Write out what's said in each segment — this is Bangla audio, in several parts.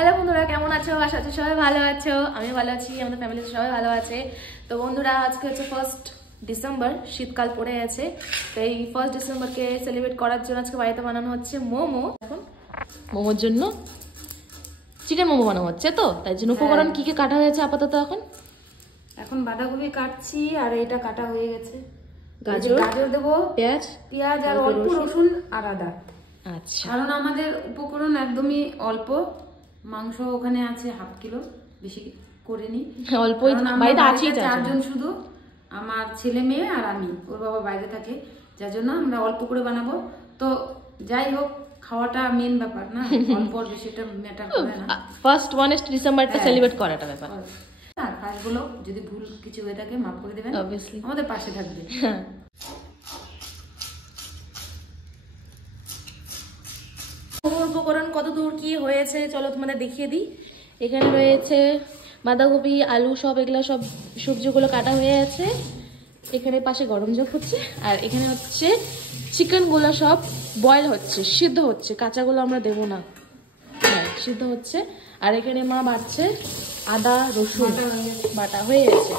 হ্যালো বন্ধুরা, কেমন আছো? আশা করছি সবাই ভালো আছো। আমি ভালো আছি, আমাদের ফ্যামিলিতে সবাই ভালো আছে। তো বন্ধুরা, আজকে হচ্ছে 1 ডিসেম্বর, শীতকাল পড়ে আছে। তো এই 1 ডিসেম্বরকে সেলিব্রেট করার জন্য আজকে বাড়িতে বানানো হচ্ছে মোমো। এখন মোমোর জন্য চিকেন মোমো বানানো হচ্ছে। তো তাই জন্য উপকরণ কি কি কাটা হয়েছে আপাতত? এখন বাঁধাকপি কাটছি, আর এটা কাটা হয়ে গেছে। গাজর দেবো, পেঁয়াজ আর অল্প রসুন আর আদা। আচ্ছা, কারণ আমাদের উপকরণ একদমই অল্প। মাংস ওখানে আছে 1/2 কিলো, বেশি করিনি। অল্প, বাড়িতে আছে 4 জন শুধু, আমার ছেলে মেয়ে আর আমি। ওর বাবা বাইরে থাকে, যার জন্য আমরা অল্প করে বানাবো। তো যাই হোক, খাওয়াটা মেন ব্যাপার না, অল্প বেশিটা ম্যাটার করে না। 1 ডিসেম্বরটা সেলিব্রেট করাটা ব্যাপার। আর কাজগুলো যদি ভুল কিছু হয়ে থাকে মাফ করে দেবেন, অবভিয়াসলি আমাদের পাশে থাকবে। উপকরণ কত দূর কি হয়েছে চলো তোমাদের দেখিয়ে দিই। এখানে রয়েছে বাঁধাকপি, আলু, সব এগুলো সব সবজিগুলো কাটা হয়ে আছে। এখানে পাশে গরম জল হচ্ছে, আর এখানে হচ্ছে চিকেনগুলো সব বয়েল হচ্ছে, সিদ্ধ হচ্ছে, কাঁচাগুলো আমরা দেবো না, হ্যাঁ সিদ্ধ হচ্ছে। আর এখানে মা বাটছে আদা রসুন, বাটা হয়ে গেছে।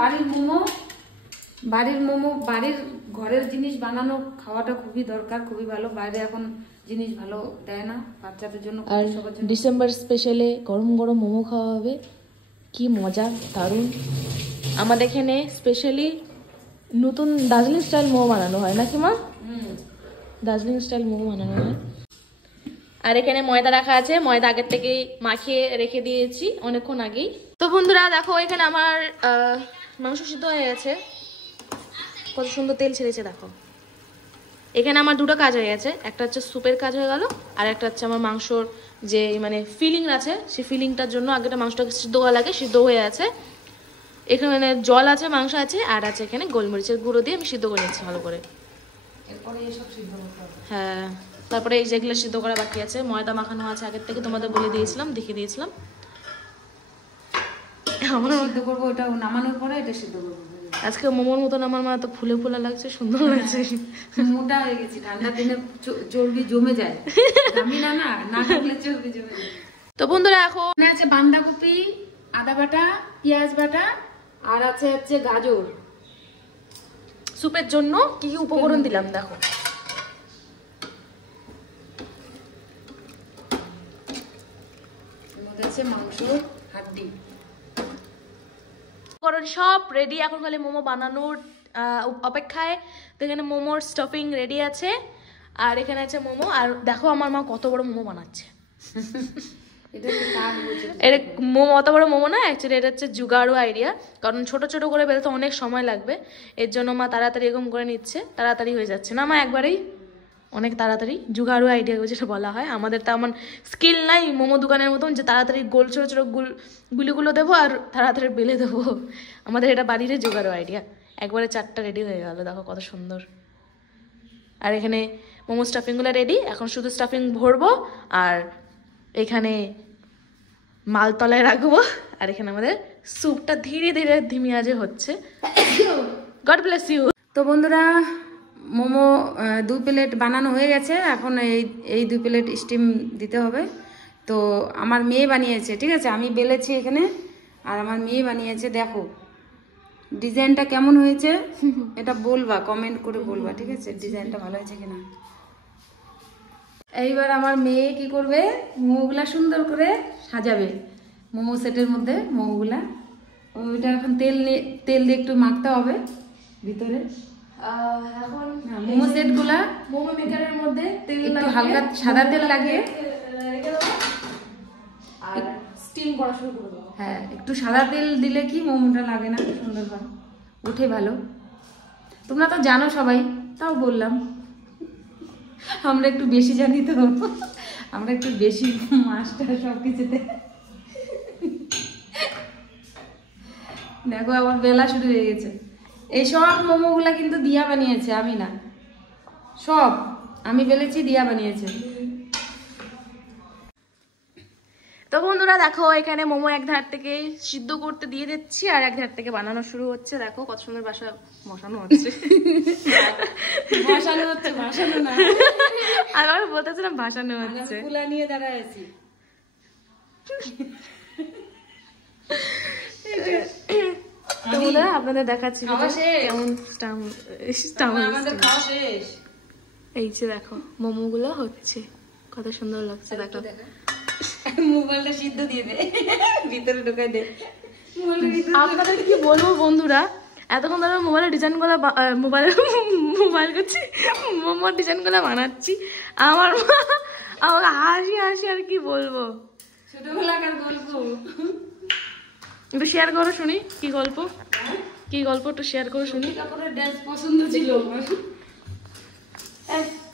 বাড়ির মোমো, বাড়ির ঘরের জিনিস বানানো খাওয়াটা খুবই দরকার, খুবই ভালো। বাইরে এখন জিনিস ভালো দেয় না বাচ্চাদের জন্য। আর ডিসেম্বর স্পেশালে গরম গরম মোমো খাওয়া হবে, কি মজা, দারুণ। আমাদের এখানে স্পেশালি নতুন দার্জিলিং স্টাইল মোমো বানানো হয় নাকি মা? দার্জিলিং স্টাইল মোমো বানানো হয়। আর এখানে ময়দা রাখা আছে, ময়দা আগের থেকেই মাখিয়ে রেখে দিয়েছি অনেকক্ষণ আগেই। তো বন্ধুরা দেখো, এখানে আমার মাংস সিদ্ধ হয়ে গেছে, কত সুন্দর তেল ছেড়েছে দেখো। এখানে আমার দুটো কাজ হয়ে গেছে, একটা হচ্ছে স্যুপের কাজ হয়ে গেল, আর একটা হচ্ছে আমার মাংসর যে মানে ফিলিং আছে, সেই ফিলিংটার জন্য আগেটা মাংসটাকে সিদ্ধ হওয়া লাগে, সিদ্ধ হয়ে আছে। এখানে জল আছে, মাংস আছে, আর আছে এখানে গোলমরিচের গুঁড়ো দিয়ে আমি সিদ্ধ করে নিচ্ছি ভালো করে। হ্যাঁ, তারপরে এই যেগুলো সিদ্ধ করা বাকি আছে, ময়দা মাখানো আছে আগের থেকে, তোমাদের বলে দিয়েছিলাম, দেখিয়ে দিয়েছিলাম। আমরা সিদ্ধ করবো, ওটা নামানোর পরে এটা সিদ্ধ করবো। আজকে মোমোর মতন আমার মা তো ফুলে ফুলে লাগছে, সুন্দর লাগছে। মোটা হয়ে গেছি, ঠান্ডার দিনে চর্বি জমে যায়, আমি না থাকলে চর্বি জমে যায়। তো বন্ধুরা, এখন আছে বাঁধাকপি, আদা বাটা, পেঁয়াজ বাটা, আর আছে হচ্ছে গাজর। স্যুপের জন্য কি কি উপকরণ দিলাম দেখো। মাংস হাড্ডি উপকরণ সব রেডি, এখন খালি মোমো বানানোর অপেক্ষায়। তো এখানে মোমোর স্টাফিং রেডি আছে, আর এখানে আছে মোমো। আর দেখো আমার মা কত বড় মোমো বানাচ্ছে। এটা মোমো অত বড় মোমো না, অ্যাকচুয়ালি এটা হচ্ছে জুগাড়ু আইডিয়া। কারণ ছোট ছোট করে বেলতে অনেক সময় লাগবে, এর জন্য মা তাড়াতাড়ি এরকম করে নিচ্ছে, তাড়াতাড়ি হয়ে যাচ্ছে না মা, একবারেই অনেক তাড়াতাড়ি। জুগাড়ু আইডিয়া যেটা বলা হয়, আমাদের তো এমন স্কিল নাই মোমো দোকানের মতন যে তাড়াতাড়ি গোল ছোটো ছোটো গুলিগুলো দেবো আর তাড়াতাড়ি বেলে দেবো। আমাদের এটা বাড়ির জুগাড়ু আইডিয়া, একবারে 4টা রেডি হয়ে গেল, দেখো কত সুন্দর। আর এখানে মোমো স্টাফিংগুলো রেডি, এখন শুধু স্টাফিং ভরবো আর এখানে মালতলায় রাখবো। আর এখানে আমাদের স্যুপটা ধীরে ধীরে ধিমি আজে হচ্ছে। God bless you. তো বন্ধুরা, মোমো 2 প্লেট বানানো হয়ে গেছে, এখন এই 2 প্লেট স্টিম দিতে হবে। তো আমার মেয়ে বানিয়েছে, ঠিক আছে, আমি বেলেছি এখানে, আর আমার মেয়ে বানিয়েছে। দেখো ডিজাইনটা কেমন হয়েছে, এটা বলবা, কমেন্ট করে বলবা, ঠিক আছে, ডিজাইনটা ভালো হয়েছে কিনা। এইবার আমার মেয়ে কি করবে, মোমোগুলা সুন্দর করে সাজাবে মোমো সেটের মধ্যে। মোমোগুলা ওইটা এখন তেল দিয়ে একটু মাখতে হবে ভিতরে। এখন মোমো সেটগুলা মোমো মেকারের মধ্যে তেল একটু হালকা সাদা তেল লাগিয়ে রেখে দেবো আর স্টিম করা শুরু করে দেবো। হ্যাঁ, একটু সাদা তেল দিলে কি মোমোটা লাগে না, সুন্দর হয়, উঠে ভালো। তোমরা তো জানো সবাই, তাও বললাম, আমরা একটু বেশি জানি তো, আমরা একটু বেশি মাস্টার সব কিছুতে। দেখো আবার বেলা শুরু হয়ে গেছে। এই সব মোমোগুলা কিন্তু দিয়া বানিয়েছে, আমি না, সব আমি বেলেছি, দিয়া বানিয়েছে। তো বন্ধুরা দেখো এখানে মোমো এক ধার থেকে সিদ্ধ করতে দিয়ে দিচ্ছি আর এক ধার থেকে বানানো শুরু হচ্ছে। দেখো কত সুন্দর বাসা বসানো হচ্ছে। ভাসানো না, আর আমি বলতেছিলাম ভাসানো হচ্ছে। কুলা নিয়ে দাঁড়ায় আছি। তো বন্ধুরা আপনাদের দেখাচ্ছি খাওয়া শেষ। কেমন আমাদের খাওয়া শেষ। এই যে দেখো মোমো গুলো হচ্ছে, কত সুন্দর লাগছে দেখো। মোবাইলটা সিদ্ধ দিয়ে দে, ভিতরে ঢুকাই দে। আপনাদের কি বলবো বন্ধুরা, এতক্ষণ ধরে মোবাইলের ডিজাইন গুলো মোবাইল করছি, মোমোর ডিজাইন গুলো বানাচ্ছি। আমার মা আমাকে হাসি হাসি আর কি বলবো। ছোটবেলাকার গল্প একটু শেয়ার করো শুনি, কি গল্প, কি গল্প একটু শেয়ার করো শুনি। কাপড়ের ড্যান্স পছন্দ ছিল আমার।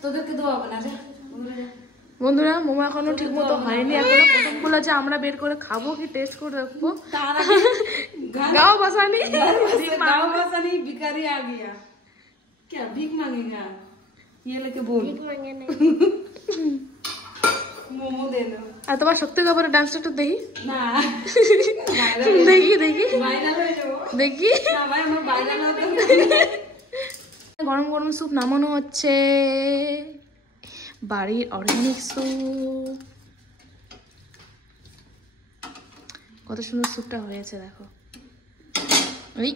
তোদেরকে দেওয়া হবে না। বন্ধুরা মোমো এখনো ঠিক মতো হয়নি, এখনো প্রথমগুলো যে আমরা বের করে খাবো কি টেস্ট করে রাখবো। গাও বাসানি गाँव बसा नहीं, भिखारी आ गया। क्या भीख मांगेगा? ये लेके बोल मोमो दे दो। আর তোমার শক্তি কাপড়ের ডান্সটা একটু দেখি, ना দেখি দেখি वायरल हो जाओ দেখি। ना भाई, हम वायरल हो तो গরম গরম স্যুপ নামানো হচ্ছে, বাড়ির অর্গানিক স্যুপ। কত সুন্দর স্যুপটা হয়েছে দেখো। এই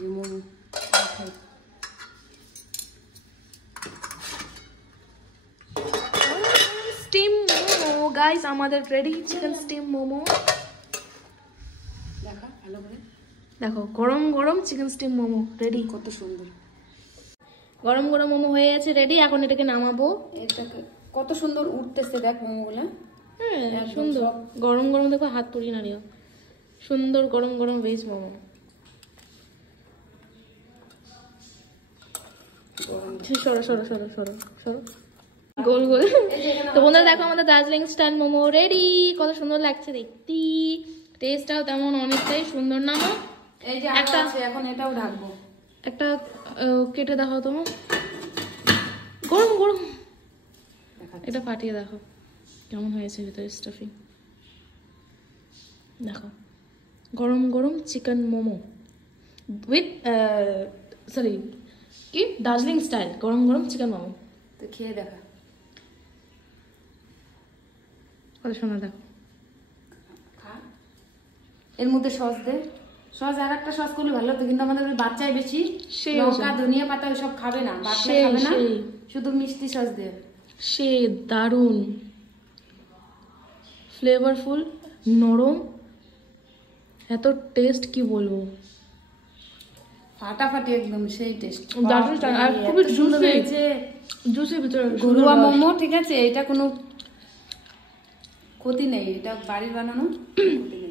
ये मोमो স্টিম মোমো গাইস, আমাদের রেডি চিকেন স্টিম মোমো। देखा ভালো করে, দেখো গরম গরম চিকেন স্টিম মোমো রেডি। কত সুন্দর গরম গরম মোমো হয়ে গেছে রেডি, এখন এটাকে নামাবো। এটাকে কত সুন্দর উঠতেছে দেখ মোমোগুলা। হ্যাঁ সুন্দর গরম গরম, দেখো হাত পুড়িয়ে নাড়িও, সুন্দর গরম গরম ভেজ মোমো। সরো সরো সরো সরো সরো, গোল গোল। তো বন্ধুরা দেখো আমাদের দার্জিলিং স্টাইল মোমো রেডি, কত সুন্দর লাগছে দেখতে, টেস্টটাও তেমন অনেকটাই সুন্দর। নামো এই যে একটা আছে, এখন এটাও ঢাকবো। একটা কেটে দেখাও তোমার, গরম গরম এটা ফাটিয়ে দেখো কেমন হয়েছে ভিতরে স্টাফিং। দেখো গরম গরম চিকেন মোমো উইথ সরি কি দার্জিলিং স্টাইল গরম গরম চিকেন মোমো। তো খেয়ে দেখা, কত সুন্দর দেখো। খা। এর মধ্যে সস দে, সস আর একটা সস করলে ভালো হতো, কিন্তু আমাদের ওই বাচ্চাই বেশি সেই লঙ্কা ধনিয়া পাতা ওইসব খাবে না, বাচ্চা সেই খাবে না, সেই শুধু মিষ্টি সস দে। সে দারুণ ফ্লেভারফুল, নরম, এত টেস্ট কি বলবো, ফাটাফাটি একদম সেই টেস্ট। দারুণ আর খুবই জুসি, জুসি ভিতরে ঘরোয়া মোমো, ঠিক আছে, এটা কোনো ক্ষতি নেই, এটা বাড়ির বানানো, ক্ষতি নেই।